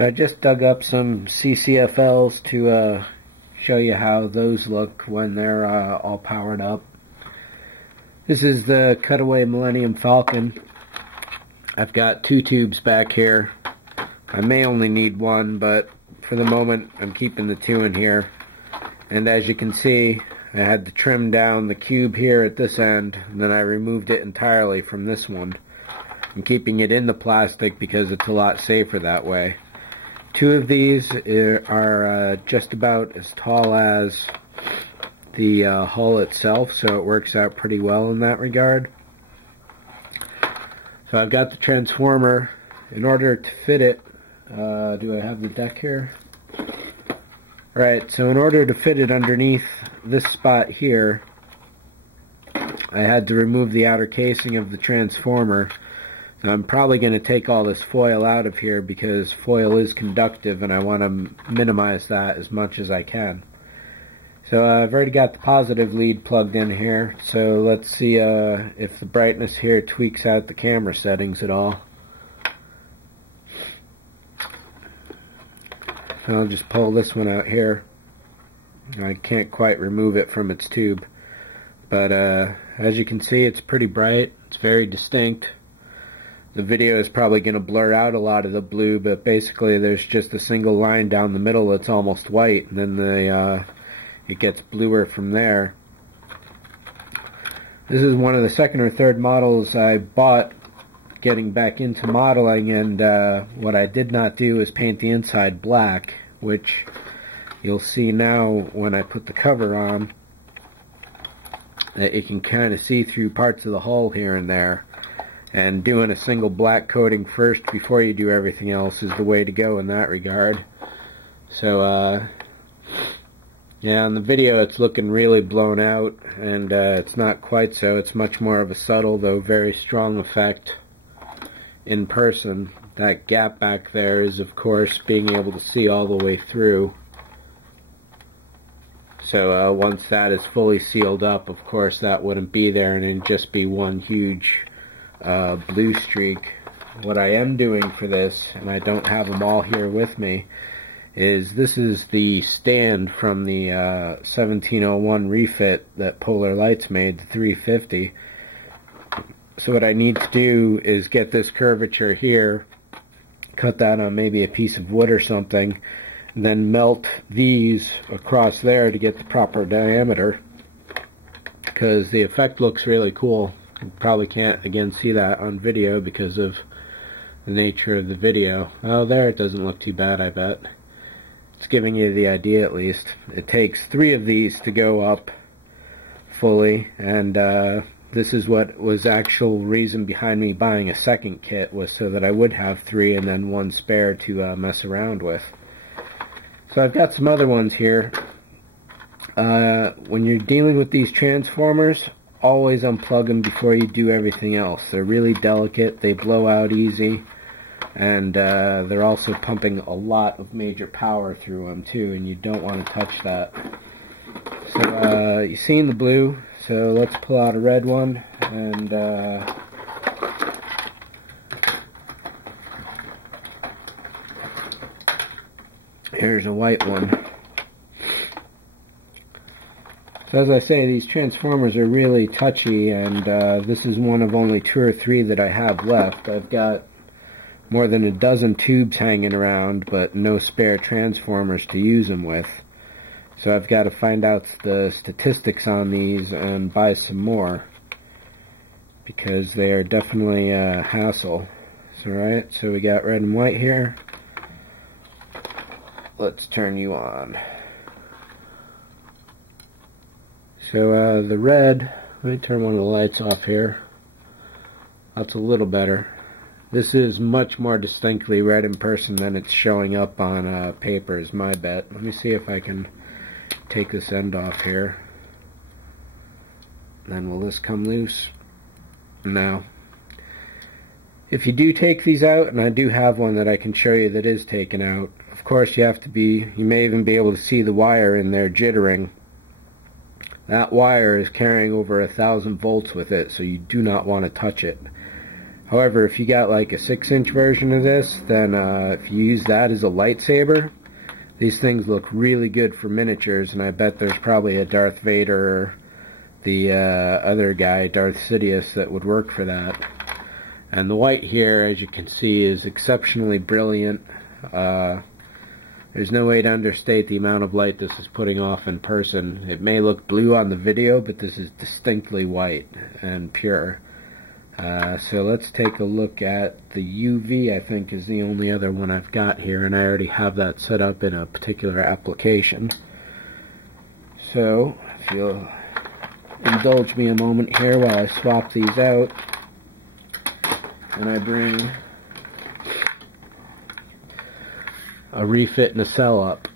I just dug up some CCFLs to show you how those look when they're all powered up. This is the Cutaway Millennium Falcon. I've got 2 tubes back here. I may only need 1, but for the moment I'm keeping the 2 in here. And as you can see, I had to trim down the cube here at this end, and then I removed it entirely from this one. I'm keeping it in the plastic because it's a lot safer that way. 2 of these are just about as tall as the hull itself, so it works out pretty well in that regard. So I've got the transformer. In order to fit it, do I have the deck here? Right, so in order to fit it underneath this spot here, I had to remove the outer casing of the transformer. Now, I'm probably going to take all this foil out of here because foil is conductive and I want to minimize that as much as I can. So I've already got the positive lead plugged in here, so let's see if the brightness here tweaks out the camera settings at all. So I'll just pull this one out here. I can't quite remove it from its tube, but as you can see, it's pretty bright. It's very distinct. The video is probably going to blur out a lot of the blue, but basically there's just a single line down the middle that's almost white, and then it gets bluer from there. This is one of the second or third models I bought getting back into modeling, and what I did not do is paint the inside black, which you'll see now when I put the cover on, that you can kind of see through parts of the hull here and there. And doing a single black coating first before you do everything else is the way to go in that regard. So yeah, on the video it's looking really blown out, and it's not quite so. It's much more of a subtle though very strong effect in person. That gap back there is of course being able to see all the way through. So once that is fully sealed up, of course that wouldn't be there and it'd just be one huge blue streak. What I am doing for this, and I don't have them all here with me, is this is the stand from the 1701 refit that Polar Lights made, the 350. So what I need to do is get this curvature here, cut that on maybe a piece of wood or something, and then melt these across there to get the proper diameter, because the effect looks really cool. You probably can't again see that on video because of the nature of the video. Oh, there, it doesn't look too bad, I bet. It's giving you the idea at least. It takes 3 of these to go up fully, and this is what was actual reason behind me buying a second kit, was so that I would have 3 and then 1 spare to mess around with. So I've got some other ones here. When you're dealing with these transformers, always unplug them before you do everything else. They're really delicate, they blow out easy, and they're also pumping a lot of major power through them too, and you don't want to touch that. So you've seen the blue, so let's pull out a red one, and here's a white one. So as I say, these transformers are really touchy, and this is one of only 2 or 3 that I have left. I've got more than a dozen tubes hanging around, but no spare transformers to use them with. So I've got to find out the statistics on these and buy some more, because they are definitely a hassle. So, right, so we got red and white here. Let's turn you on. So the red, let me turn one of the lights off here. That's a little better. This is much more distinctly red in person than it's showing up on paper, is my bet. Let me see if I can take this end off here. Then will this come loose? No. If you do take these out, and I do have one that I can show you that is taken out, of course you may even be able to see the wire in there jittering. That wire is carrying over 1,000 volts with it, so you do not want to touch it. However, if you got like a 6-inch version of this, then if you use that as a lightsaber, these things look really good for miniatures, and I bet there's probably a Darth Vader or the other guy, Darth Sidious, that would work for that. And the white here, as you can see, is exceptionally brilliant. There's no way to understate the amount of light this is putting off in person. It may look blue on the video, but this is distinctly white and pure. So let's take a look at the UV. I think is the only other one I've got here, and I already have that set up in a particular application. So if you'll indulge me a moment here while I swap these out, and I bring a refit nacelle up.